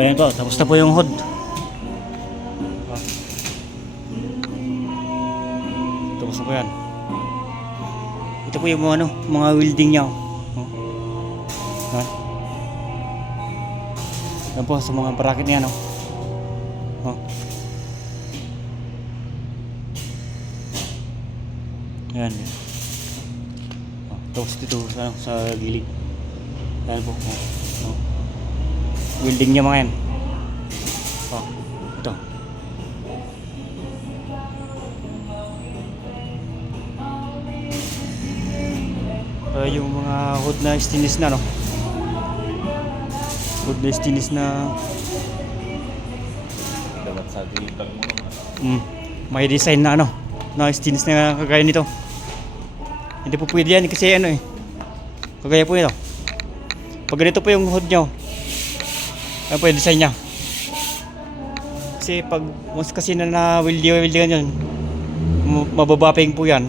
ayan po, tapos na po yung hood. Tapos na po yan. Ito po yung mga, mga welding niya. Ha? Yan po sa mga bracket niya, no? Yan. Tapos dito sa gilid. Yan po. Welding niya mga yan. Ito. Yung mga hood na stainless na, no? Hood na stainless na dapat sa gilid mo naman. may design na na stainless na kagaya nito. Hindi po pwede yan kasi kagaya po ito. Pag ganito po yung hood nyo, ano po yung design nya. Kasi pag once kasi na weldingan yun, mababaping po yan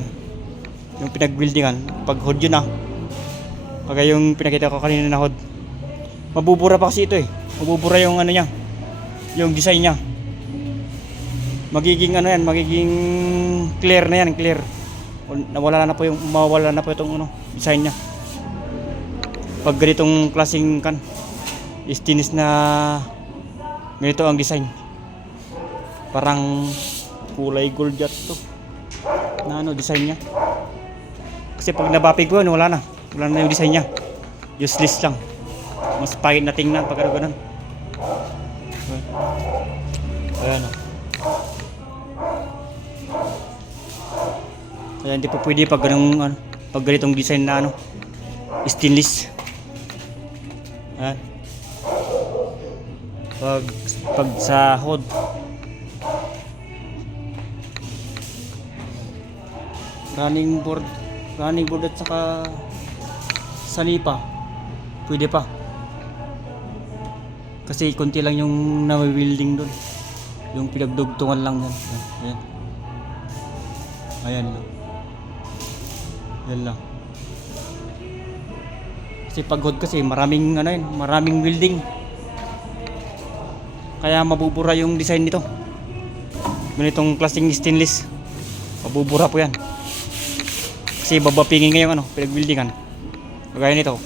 yung pinag-weldingan. Pag hood yun kagaya yung pinakita ko kanina na hood, mabubura pa kasi ito mabubura yung nya, yung design nya. Magiging magiging clear na yan, clear. Mawala na po itong design niya. Pag ganitong klaseng stainless na ganito ang design. Parang kulay gold yat to. Na design niya. Kasi pag nabapig ko wala na yung design niya. Useless lang. Mas pahit na tingnan pag ganun. Ayan Kaya hindi po pwede pag pag ganitong design na stainless. Ayan. Pag sa hood, running board at saka salipa, pwede pa. Kasi konti lang yung na-welding doon. Yung pinagdugtungan lang yan. Ayan lang. Yan lang. Kasi pag hood kasi maraming maraming welding. Kaya mabubura yung design nito. Ganitong klaseng stainless. Mabubura po yan. Kasi babapingin ngayon pinag-weldingan. Kagaya nito.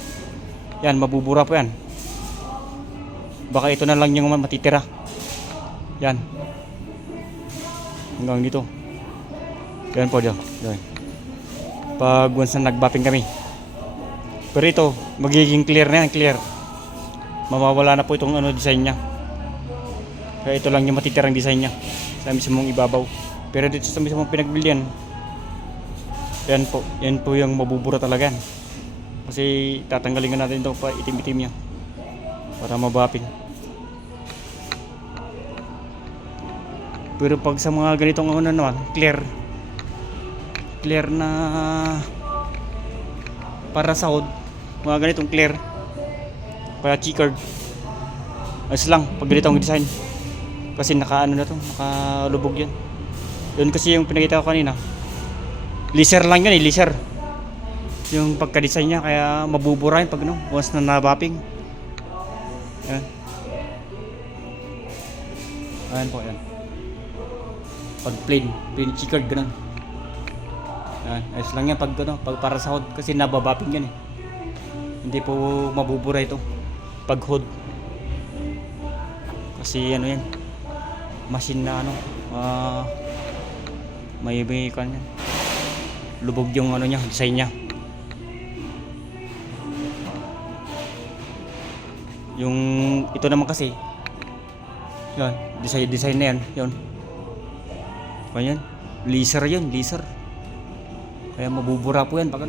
Yan, mabubura po yan. Baka ito na lang yung matitira. Yan. Hanggang dito. Yan po dyan. Pag once na nagbapping kami. Pero ito, magiging clear na yan, clear. Mawawala na po itong design niya. Kaya ito lang yung matitirang design niya sa mismong ibabaw. Pero dito sa mismong pinagbilyan, yan po yung mabubura talaga yan. Kasi tatanggalin natin ito pa itim-itim niya para mabapping. Pero pag sa mga ganitong clear na para sa hood, mga ganitong clear para checkered, ayos lang pag ganitong design. Kasi nakalubog yan. Yun kasi yung pinakita ko kanina, laser lang yan laser yung pagka-design niya, kaya mabubura yun pag once na nabapping. Ayan po yan. Pag plain checkered ganun. Ayos lang yan pag para sa hood, kasi nababapping yan hindi po mabubura ito pag hood. Kasi yan machine na may yan, lubog yung niya, design niya. Yung ito naman kasi yan, design na yan yan, laser yan, laser. Kaya mabubura po yan pag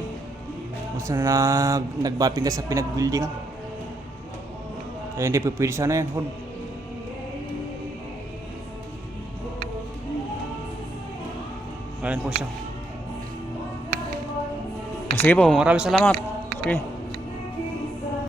once na nagbapping ka sa pinag-buildingan. Kaya hindi po pwede sana yan hood. Ayan po siya. Sige po, maraming salamat. Sige.